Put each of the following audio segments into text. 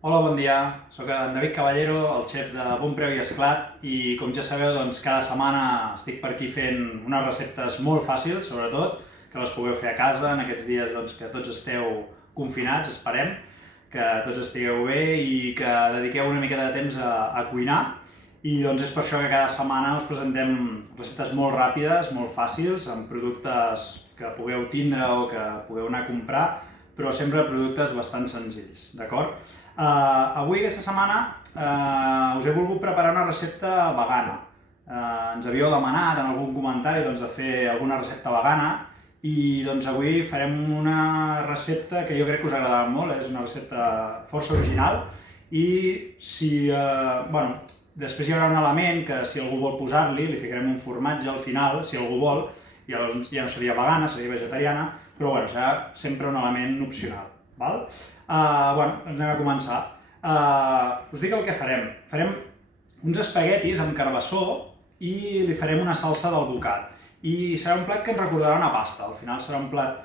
Hola, bon dia. Soc en David Caballero, el xef de Bon Preu i Esclat, i com ja sabeu, cada setmana estic per aquí fent unes receptes molt fàcils, sobretot, que les pugueu fer a casa en aquests dies que tots esteu confinats, esperem, que tots estigueu bé i que dediqueu una mica de temps a cuinar. I és per això que cada setmana us presentem receptes molt ràpides, molt fàcils, amb productes que pugueu tindre o que pugueu anar a comprar, però sempre productes bastant senzills, d'acord? Avui, aquesta setmana, us he volgut preparar una recepta vegana. Ens havíeu demanat en algun comentari de fer alguna recepta vegana i avui farem una recepta que jo crec que us agradarà molt, és una recepta força original i després hi haurà un element que si algú vol posar-li, li ficarem un formatge al final, si algú vol, llavors ja no seria vegana, seria vegetariana, però serà sempre un element opcional. Anem a començar. Us dic el que farem. Farem uns espaguetis amb carbassó i li farem una salsa d'alvocat. I serà un plat que ens recordarà una pasta. Al final serà un plat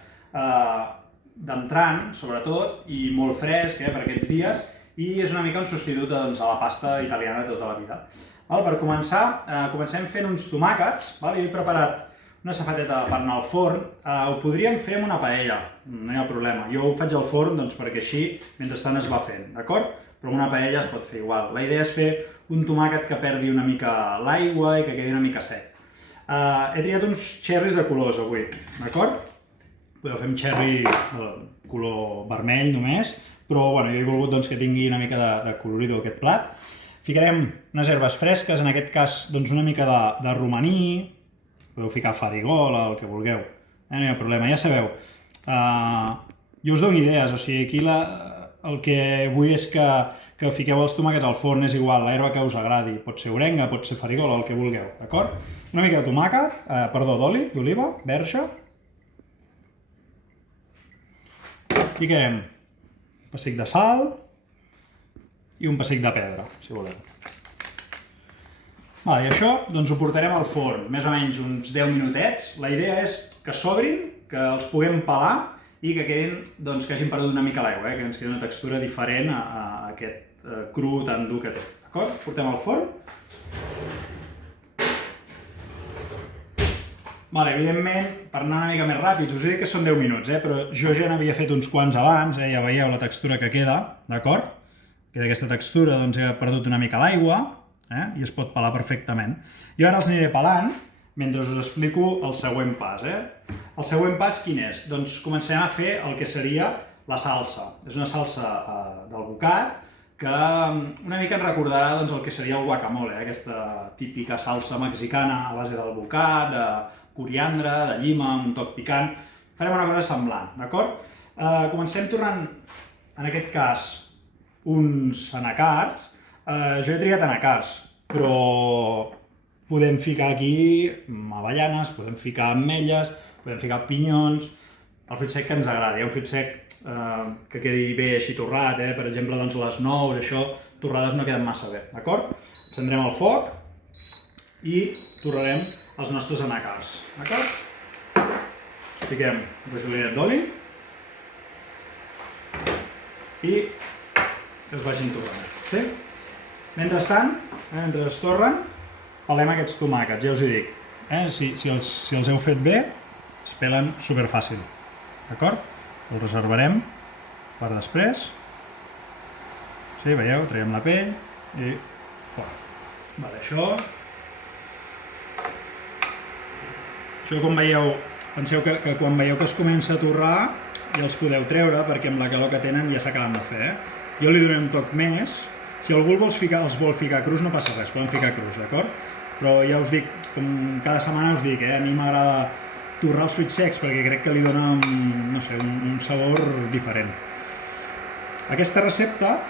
d'entrant, sobretot, i molt fresc per aquests dies, i és una mica un substitut a la pasta italiana de tota la vida. Per començar, comencem fent uns tomàquets. He preparat una safateta per anar al forn. Ho podríem fer amb una paella, no hi ha problema. Jo ho faig al forn perquè així mentrestant es va fent, d'acord? Però amb una paella es pot fer igual. La idea és fer un tomàquet que perdi una mica l'aigua i que quedi una mica sec. He triat uns xerris de colors avui, d'acord? Podeu fer un xerri de color vermell només, però jo he volgut que tingui una mica de colorido aquest plat. Ficarem unes herbes fresques, en aquest cas una mica de romaní, podeu ficar farigol, el que vulgueu, no hi ha problema, ja sabeu. Jo us dono idees, o sigui, aquí el que vull és que fiqueu els tomàquets al forn, és igual, l'herba que us agradi, pot ser orenga, pot ser farigol, el que vulgueu, d'acord? Una mica de tomàquet, d'oli, d'oliva, verge. Ficarem un pessic de sal i un pessic de pebre, si voleu. I això ho portarem al forn, més o menys uns 10 minutets. La idea és que s'obrin, que els puguem pelar i que quedin, que hagin perdut una mica l'aigua, que ens quedi una textura diferent a aquest cru tan dur que té. D'acord? Portem al forn. Evidentment, per anar una mica més ràpids, us he dit que són 10 minuts, però jo ja n'havia fet uns quants abans, ja veieu la textura que queda, d'acord? Queda aquesta textura, he perdut una mica l'aigua, i es pot pelar perfectament. Jo ara els aniré pelant mentre us explico el següent pas. El següent pas quin és? Comencem a fer el que seria la salsa. És una salsa d'alvocat que una mica ens recordarà el que seria el guacamole, aquesta típica salsa mexicana a base d'alvocat, de coriandre, de llima, amb un toc picant. Farem una cosa semblant, d'acord? Comencem tornant, en aquest cas, uns anacards. Jo he triat anacards, però podem ficar aquí avellanes, podem ficar ametlles, podem ficar pinyons, el fruit sec que ens agradi. Un fruit sec que quedi bé així torrat, per exemple, les nous, això, torrades no queden massa bé, d'acord? Encendrem el foc i torrarem els nostres anacards, d'acord? Fiquem un rajolinet d'oli i que es vagin torrant, sí? Mentrestant, mentre es torren, pelem aquests tomàquets, ja us hi dic. Si els heu fet bé, es pelen superfàcil, d'acord? Els reservarem per després. Sí, veieu? Traiem la pell i fora. Això com veieu, penseu que quan veieu que es comença a torrar ja els podeu treure perquè amb la calor que tenen ja s'acaben de fer. Jo li donaré un toc més. Si algú els vol ficar crus no passa res, poden ficar crus, d'acord? Però ja us dic, com cada setmana us dic, a mi m'agrada torrar els fruits secs perquè crec que li dona un sabor diferent. Aquesta recepta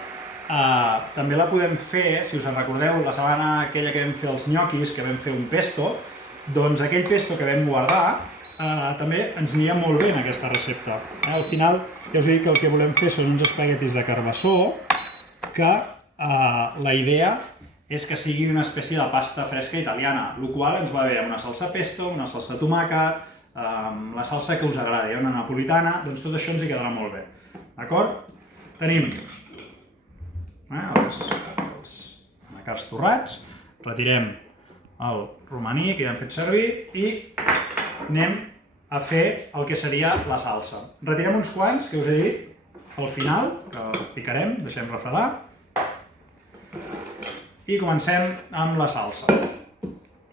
també la podem fer, si us en recordeu, la setmana aquella que vam fer els nyoquis, que vam fer un pesto, aquell pesto que vam guardar també ens aniria molt bé en aquesta recepta. Al final, ja us dic que el que volem fer són uns espaguetis de carbassó que la idea és que sigui una espècie de pasta fresca italiana, el qual ens va bé amb una salsa pesto, una salsa tomàquet, amb la salsa que us agradi, una napolitana, tot això ens hi quedarà molt bé. D'acord? Tenim els anacards torrats, retirem el romaní que ja hem fet servir i anem a fer el que seria la salsa. Retirem uns quants, que us he dit, al final, que el picarem, deixem refredar, i comencem amb la salsa.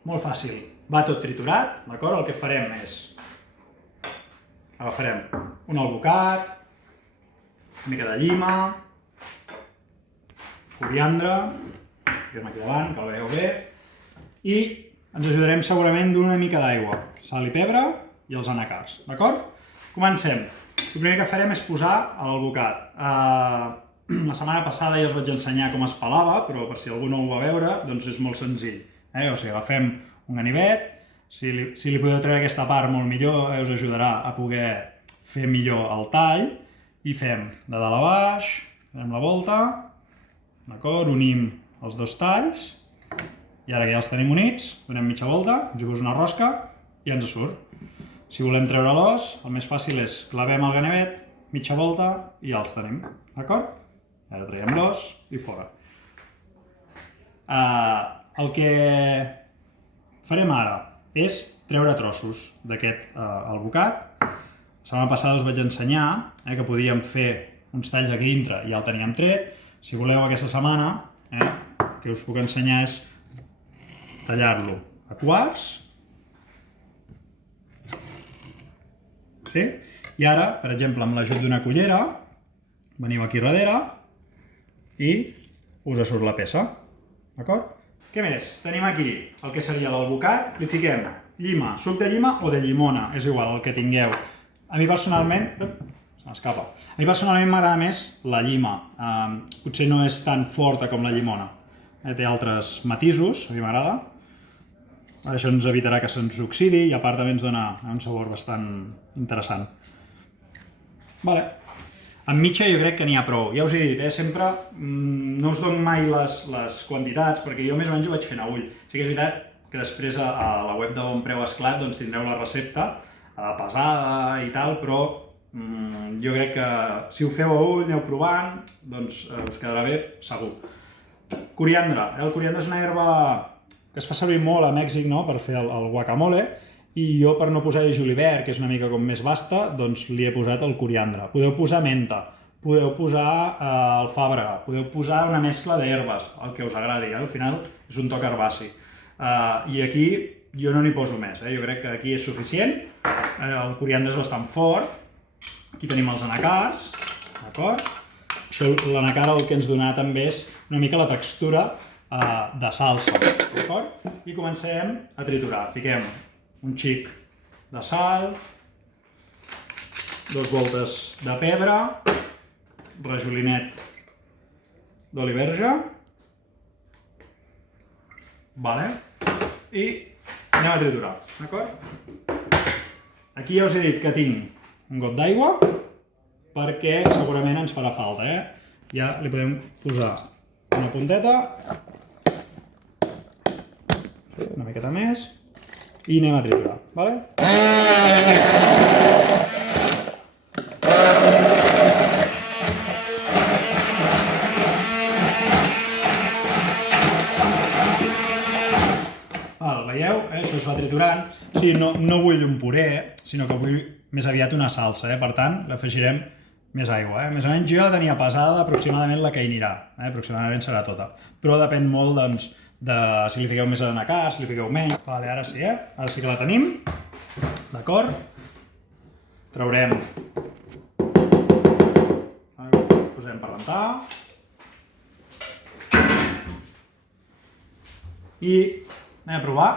Molt fàcil, va tot triturat, d'acord? El que farem és, agafarem un albocat, una mica de llima, coriandre, que aquí davant, que el veieu bé, i ens ajudarem segurament d'una mica d'aigua, sal i pebre i els anacards, d'acord? Comencem. El primer que farem és posar l'albocat. La setmana passada ja us vaig ensenyar com es pelava, però per si algú no ho va veure, doncs és molt senzill. O sigui, agafem un ganivet, si li podeu treure aquesta part molt millor, us ajudarà a poder fer millor el tall, i fem de dalt a baix, fem la volta, d'acord, unim els dos talls, i ara que ja els tenim units, donem mitja volta, ens hi poso una rosca i ens surt. Si volem treure l'os, el més fàcil és clavem el ganivet, mitja volta i ja els tenim, d'acord? Ara traiem l'os i fora. El que farem ara és treure trossos d'aquest albocat. La setmana passada us vaig ensenyar que podíem fer uns talls aquí dintre i ja el teníem tret. Si voleu aquesta setmana, el que us puc ensenyar és tallar-lo a quarts. Sí? I ara, per exemple, amb l'ajut d'una cullera, veniu aquí darrere i us surt la peça. D'acord? Què més? Tenim aquí el que seria l'albocat, li fiquem llima, suc de llima o de llimona, és igual, el que tingueu. A mi personalment, se m'escapa, a mi personalment m'agrada més la llima, potser no és tan forta com la llimona, té altres matisos, a mi m'agrada. Això ens evitarà que se'ns oxidi i a part també ens dona un sabor bastant interessant. Amb mitja jo crec que n'hi ha prou. Ja us he dit, sempre no us dono mai les quantitats perquè jo més o menys ho vaig fent a ull. Sí que és veritat que després a la web de Bon Preu Esclat tindreu la recepta pesada i tal, però jo crec que si ho feu a ull, aneu provant, doncs us quedarà bé segur. Coriandre. El coriandre és una herba que es fa servir molt a Mèxic per fer el guacamole, i jo, per no posar-hi julivert, que és una mica com més basta, doncs li he posat el coriandre. Podeu posar menta, podeu posar alfàbrega, podeu posar una mescla d'herbes, el que us agradi, al final és un toc herbaci. I aquí jo no n'hi poso més, jo crec que aquí és suficient, el coriandre és bastant fort, aquí tenim els anacards, d'acord? L'anacard el que ens donarà també és una mica la textura de salsa, d'acord? I comencem a triturar. Fiquem un xic de sal, 2 voltes de pebre, rajolinet d'oli verge, i anem a triturar, d'acord? Aquí ja us he dit que tinc un got d'aigua, perquè segurament ens farà falta, Ja li podem posar una punteta, una miqueta més, i anem a triturar, Veieu? Això es va triturant. Sí, no vull un puré, sinó que vull més aviat una salsa, per tant, l'afegirem més aigua. Més o menys jo la tenia pesada, aproximadament la que hi anirà, aproximadament serà tota. Però depèn molt, doncs, de si li fiqueu més anacards, si li fiqueu menys. Ara sí, ara sí que la tenim, d'acord? Traurem, posem per rentar, i anem a provar.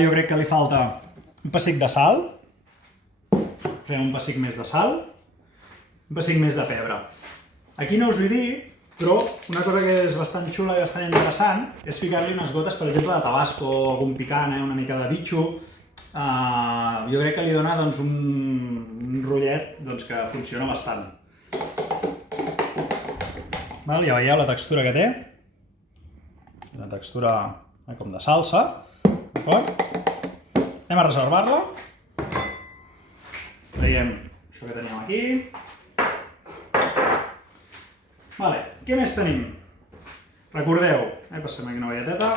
Jo crec que li falta un pessic de sal, posem un pessic més de sal, un pessic més de pebre. Aquí no us ho he dit, però una cosa que és bastant xula i bastant interessant és ficar-li unes gotes, per exemple, de tabasco, algun picant, una mica de bitxo. Jo crec que li dona un rotllet que funciona bastant. Ja veieu la textura que té, una textura com de salsa, d'acord? Anem a reservar-la. Veiem Això que teníem aquí. Vale, què més tenim? Recordeu, passem aquí una velleteta.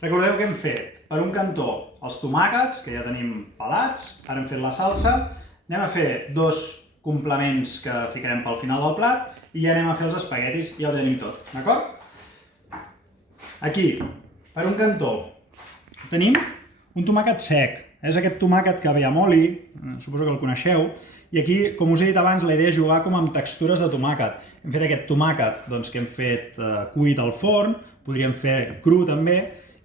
Recordeu que hem fet, per un cantó, els tomàquets, que ja tenim pelats, ara hem fet la salsa, anem a fer 2 complements que ficarem pel final del plat i ja anem a fer els espaguetis, ja ho tenim tot, d'acord? Aquí, per un cantó, tenim un tomàquet sec. És aquest tomàquet que ve amb oli, suposo que el coneixeu, i aquí, com us he dit abans, la idea és jugar com amb textures de tomàquet. Hem fet aquest tomàquet que hem fet cuit al forn, podríem fer cru també,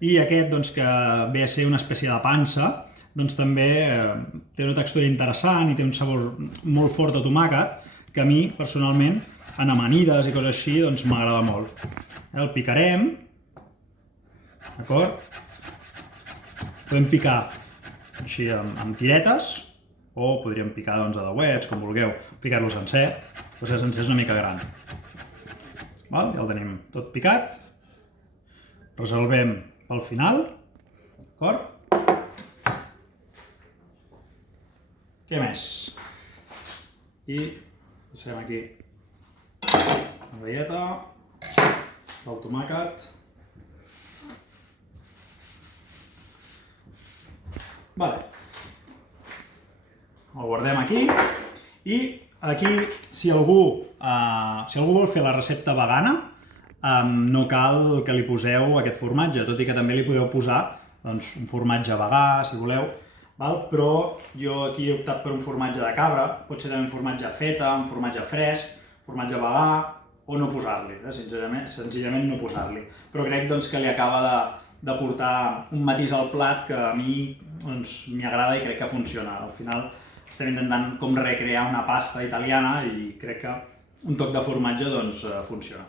i aquest que ve a ser una espècie de pansa, també té una textura interessant i té un sabor molt fort de tomàquet, que a mi, personalment, en amanides i coses així, m'agrada molt. El picarem, d'acord? Podem picar així amb tiretes, o podríem picar a dauets, com vulgueu, picar-lo sencer, però ser sencer és una mica gran. Ja el tenim tot picat, resolvem pel final, d'acord? Què més? I passem aquí la velleta, el tomàquet. Vale. El guardem aquí i aquí, si algú vol fer la recepta vegana, no cal que li poseu aquest formatge, tot i que també li podeu posar un formatge vegà, si voleu, però jo aquí he optat per un formatge de cabra, pot ser també un formatge feta, un formatge fresc, formatge vegà, o no posar-li, senzillament no posar-li. Però crec que li acaba de portar un matís al plat que a mi m'hi agrada i crec que funciona. Al final estem intentant com recrear una pasta italiana i crec que un toc de formatge funciona.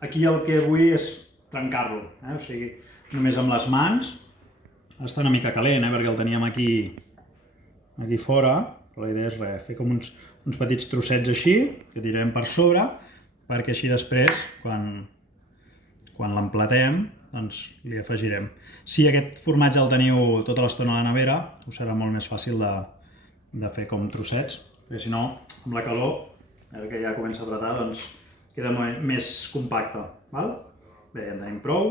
Aquí el que vull és trencar-lo, o sigui, només amb les mans. Està una mica calent, perquè el teníem aquí fora, però la idea és fer com uns petits trossets així, que tirarem per sobre, perquè així després, quan l'emplatem, li afegirem. Si aquest formatge el teniu tota l'estona a la nevera, us serà molt més fàcil de fer com trossets, perquè si no, amb la calor, que ja comença a apretar, queda més compacte. Bé, ja en tenim prou,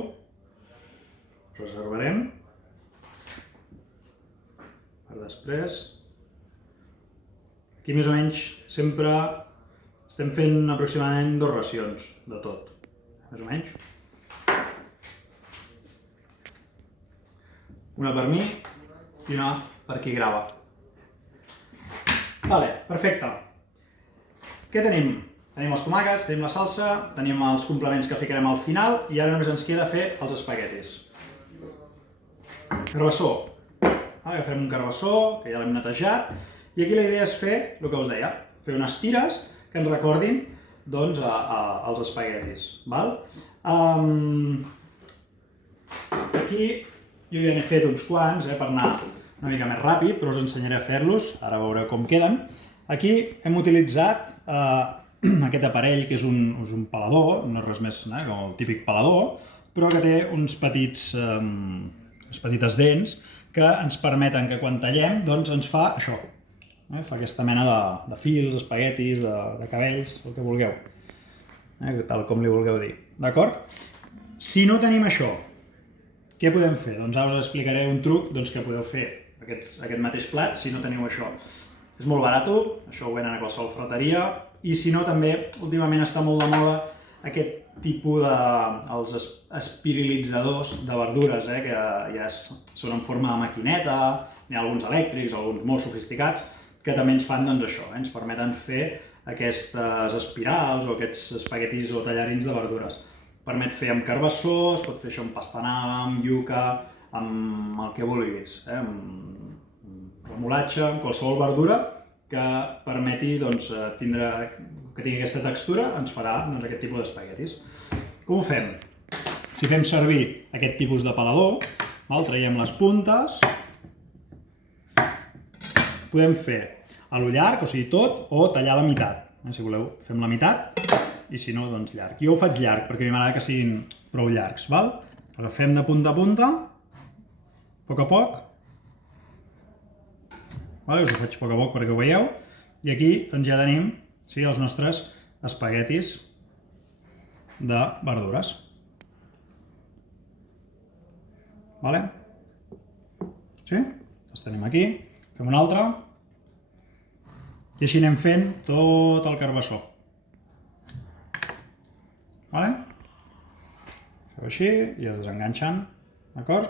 reservarem per després. Aquí més o menys sempre estem fent aproximadament 2 racions de tot, més o menys. Una per mi i una per qui grava. Perfecte. Què tenim? Tenim els tomàquets, tenim la salsa, tenim els complements que ficarem al final i ara només ens queda fer els espaguetis. Carbassó. Agafem un carbassó, que ja l'hem netejat, i aquí la idea és fer el que us deia, fer unes tires que ens recordin els espaguetis. Aquí jo ja n'he fet uns quants per anar una mica més ràpid, però us ensenyaré a fer-los, ara veureu com queden. Aquí hem utilitzat aquest aparell que és un pelador, no és res més que el típic pelador, però que té unes petites dents que ens permeten que quan tallem ens fa això, fa aquesta mena de fils, espaguetis, de cabells, el que vulgueu, tal com li vulgueu dir, d'acord? Si no tenim això, què podem fer? Ara us explicaré un truc que podeu fer aquest mateix plat si no teniu això. És molt barat, això ho venen a qualsevol frateria, i si no també últimament està molt de moda aquest tipus dels espiralitzadors de verdures, que ja són en forma de maquineta, n'hi ha alguns elèctrics, alguns molt sofisticats, que també ens fan això, ens permeten fer aquestes espirals o aquests espaguetis o tallarins de verdures. Permet fer amb carbassó, es pot fer això amb pastanaga, amb iuca, amb el que vulguis, amb remolatge, amb qualsevol verdura que permeti que tingui aquesta textura, ens farà aquest tipus d'espaguetis. Com ho fem? Si fem servir aquest tipus de pelador, traiem les puntes, podem fer a lo llarg, o sigui tot, o tallar la meitat. Si voleu, fem la meitat, i si no, llarg. Jo ho faig llarg, perquè a mi m'agrada que siguin prou llargs. Agafem de punta a punta, a poc, us ho faig a poc a poc perquè ho veieu, i aquí ja tenim els nostres espaguetis de verdures. Sí? Els tenim aquí, fem un altre, i així anem fent tot el carbassó. Feu així i es desenganxen, d'acord?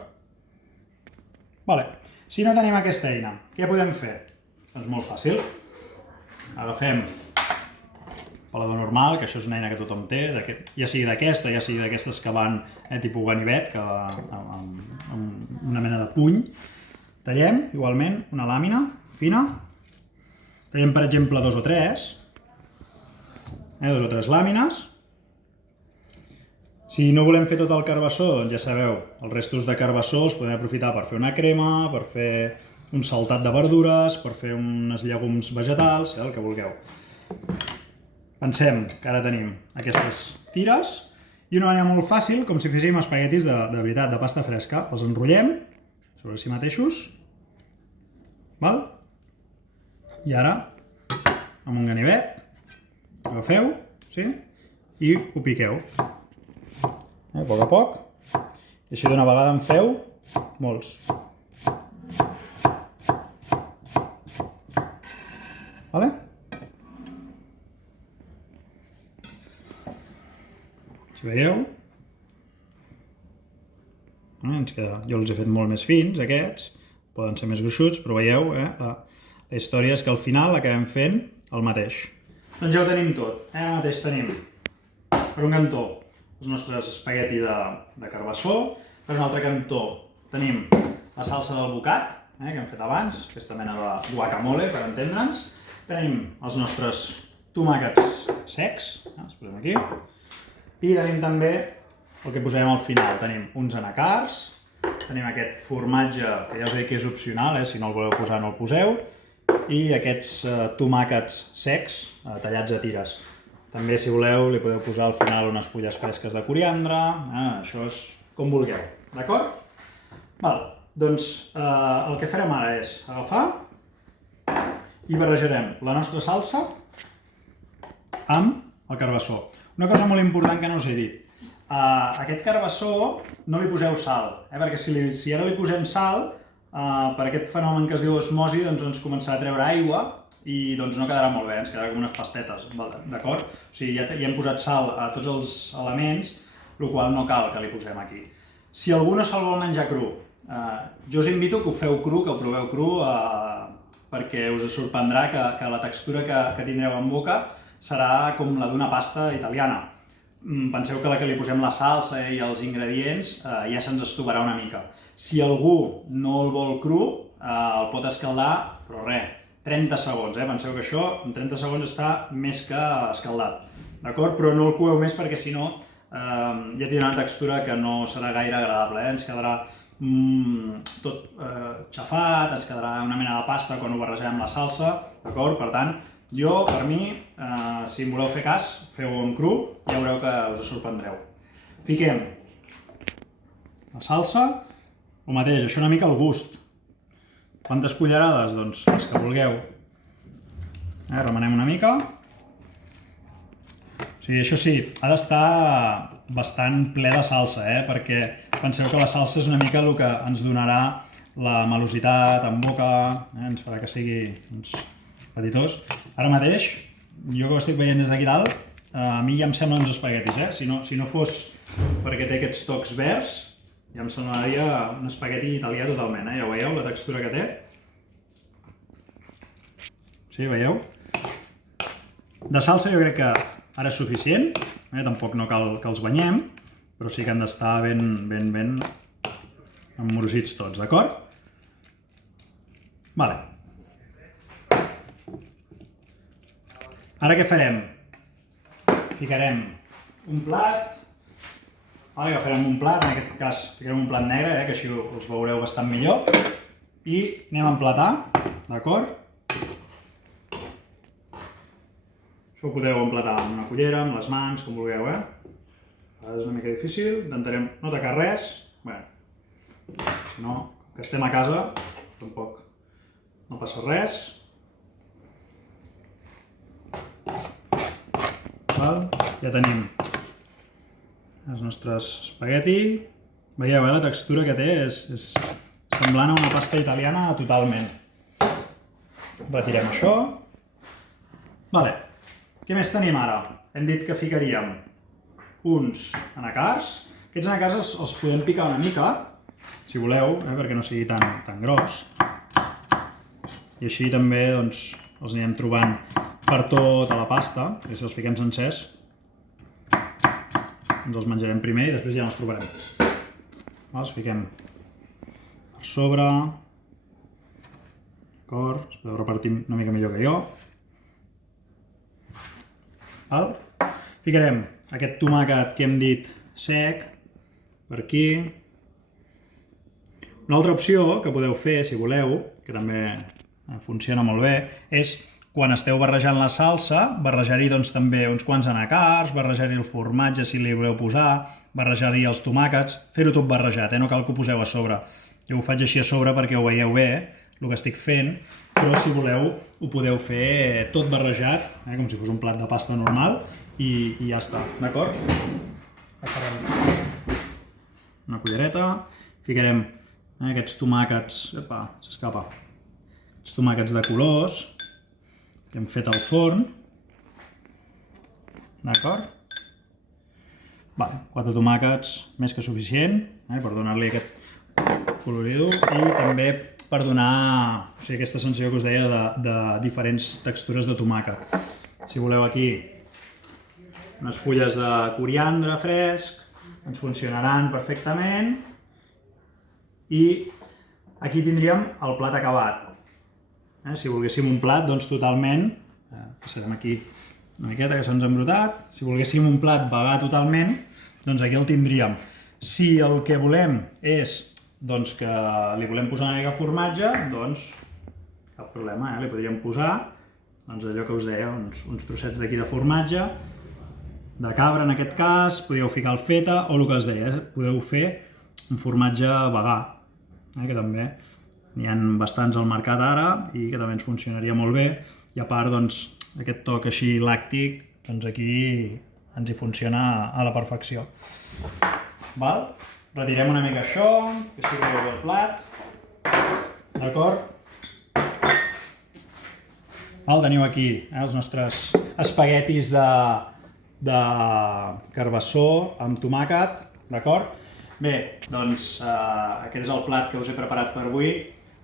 Si no tenim aquesta eina, què podem fer? Doncs molt fàcil. Agafem pelador normal, que això és una eina que tothom té, ja sigui d'aquesta, ja sigui d'aquestes que van tipus ganivet, amb una mena de puny. Tallem, igualment, una làmina fina. Tallem, per exemple, 2 o 3. 2 o 3 làmines. Si no volem fer tot el carbassó, doncs ja sabeu, els restos de carbassó els podem aprofitar per fer una crema, per fer un saltat de verdures, per fer uns llegums vegetals, el que vulgueu. Pensem que ara tenim aquestes tires i una manera molt fàcil, com si féssim espaguetis de veritat, de pasta fresca. Els enrotllem sobre si mateixos. I ara, amb un ganivet, agafeu i ho piqueu. A poc a poc, i així d'una vegada en feu molts. Si veieu, jo els he fet molt més fins, aquests, poden ser més gruixuts, però veieu, la història és que al final acabem fent el mateix. Doncs ja ho tenim tot, ara mateix tenim per un cantó els nostres espagueti de carbassó, per un altre cantó tenim la salsa del bocat, que hem fet abans, aquesta mena de guacamole, per entendre'ns. Tenim els nostres tomàquets secs, els posem aquí, i tenim també el que posarem al final. Tenim uns anacards, tenim aquest formatge, que ja us he dit que és opcional, si no el voleu posar no el poseu, i aquests tomàquets secs tallats a tires. També, si voleu, li podeu posar al final unes fulles fresques de coriandre, això és com vulgueu, d'acord? Doncs el que farem ara és agafar i barrejarem la nostra salsa amb el carbassó. Una cosa molt important que no us he dit, a aquest carbassó no li poseu sal, perquè si ara li posem sal, per aquest fenomen que es diu osmosi, doncs ens començarà a treure aigua i doncs no quedarà molt bé, ens quedarà com unes pastetes, d'acord? O sigui, ja hem posat sal a tots els elements, el qual no cal que li posem aquí. Si algú no se'l vol menjar cru, jo us invito que ho feu cru, que ho proveu cru, perquè us sorprendrà que la textura que tindreu en boca serà com la d'una pasta italiana. Penseu que la que li posem la salsa i els ingredients ja se'ns estovarà una mica. Si algú no el vol cru, el pot escaldar, però res, 30 segons, penseu que això en 30 segons està més que escaldat, d'acord? Però no el coeu més perquè si no ja tindrà una textura que no serà gaire agradable, ens quedarà tot xafat, ens quedarà una mena de pasta quan ho barregem amb la salsa, d'acord? Per tant, jo, per mi, si em voleu fer cas, feu-ho en cru, ja veureu que us sorprendreu. Fiquem la salsa, el mateix, això una mica al gust. Quantes cullerades? Doncs les que vulgueu. Remenem una mica. O sigui, això sí, ha d'estar bastant ple de salsa, perquè penseu que la salsa és una mica el que ens donarà la malositat en boca, ens farà que sigui petitós. Ara mateix, jo que ho estic veient des d'aquí dalt, a mi ja em semblen uns espaguetis, si no fos perquè té aquests tocs verds, ja em semblaria un espagueti italià totalment, ja ho veieu, la textura que té? Sí, veieu? De salsa jo crec que ara és suficient, tampoc no cal que els banyem, però sí que han d'estar ben emmorgits tots, d'acord? Vale. Ara què farem? Ficarem un plat, agafarem un plat, en aquest cas ficarem un plat negre, que així els veureu bastant millor, i anem a emplatar, d'acord? Això ho podeu emplatar amb una cullera, amb les mans, com vulgueu, A vegades és una mica difícil, intentarem no tacar res, si no, que estem a casa, tampoc. no passa res. Ja tenim els nostres espagueti. Veieu, la textura que té és semblant a una pasta italiana totalment. Retirem això. Què més tenim ara? Hem dit que ficaríem uns anacards. Aquests anacards els podem picar una mica, si voleu, perquè no sigui tan gros. I així també els anirem trobant per tota la pasta, i si els fiquem sencers, ens els menjarem primer i després ja no els provarem. Els fiquem per sobre. D'acord? Es podeu repartir una mica millor que jo. Ficarem aquest tomàquet que hem dit sec per aquí. Una altra opció que podeu fer, si voleu, que també funciona molt bé, és quan esteu barrejant la salsa, barrejar-hi també uns quants anacards, barrejar-hi el formatge si li voleu posar, barrejar-hi els tomàquets, fer-ho tot barrejat, no cal que ho poseu a sobre. Jo ho faig així a sobre perquè ho veieu bé, el que estic fent, però si voleu ho podeu fer tot barrejat, com si fos un plat de pasta normal, i ja està, d'acord? Agafarem una cullereta, ficarem aquests tomàquets, s'escapa, aquests tomàquets de colors que hem fet al forn, d'acord? 4 tomàquets més que suficient per donar-li aquest colorido i també per donar aquesta sensació que us deia de diferents textures de tomàquet. Si voleu aquí unes fulles de coriandre fresc, ens funcionaran perfectament. I aquí tindríem el plat acabat. Si volguéssim un plat, doncs totalment, passarem aquí una miqueta que se'ns ha embrutat, si volguéssim un plat vegà totalment, doncs aquí el tindríem. Si el que volem és que li volem posar una mica de formatge, doncs cap problema, li podríem posar allò que us deia, uns trossets d'aquí de formatge, de cabra en aquest cas, podríeu ficar el feta o el que us deia, podeu fer un formatge vegà, que també n'hi ha bastants al mercat ara i que també ens funcionaria molt bé, i a part aquest toc així làctic aquí ens hi funciona a la perfecció. Retirem una mica això, que així veieu bé el plat, d'acord? Teniu aquí els nostres espaguetis de carbassó amb tomàquet, d'acord? Bé, doncs aquest és el plat que us he preparat per avui.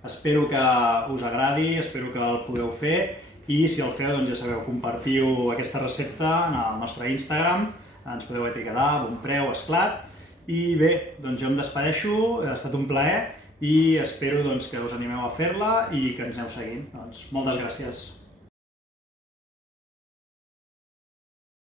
Espero que us agradi, espero que el podeu fer i si el feu, doncs ja sabeu, compartiu aquesta recepta en el nostre Instagram, ens podeu etiquetar, Bonpreu Esclat. I bé, doncs jo em despedeixo, ha estat un plaer i espero que us animeu a fer-la i que ens aneu seguint. Moltes gràcies.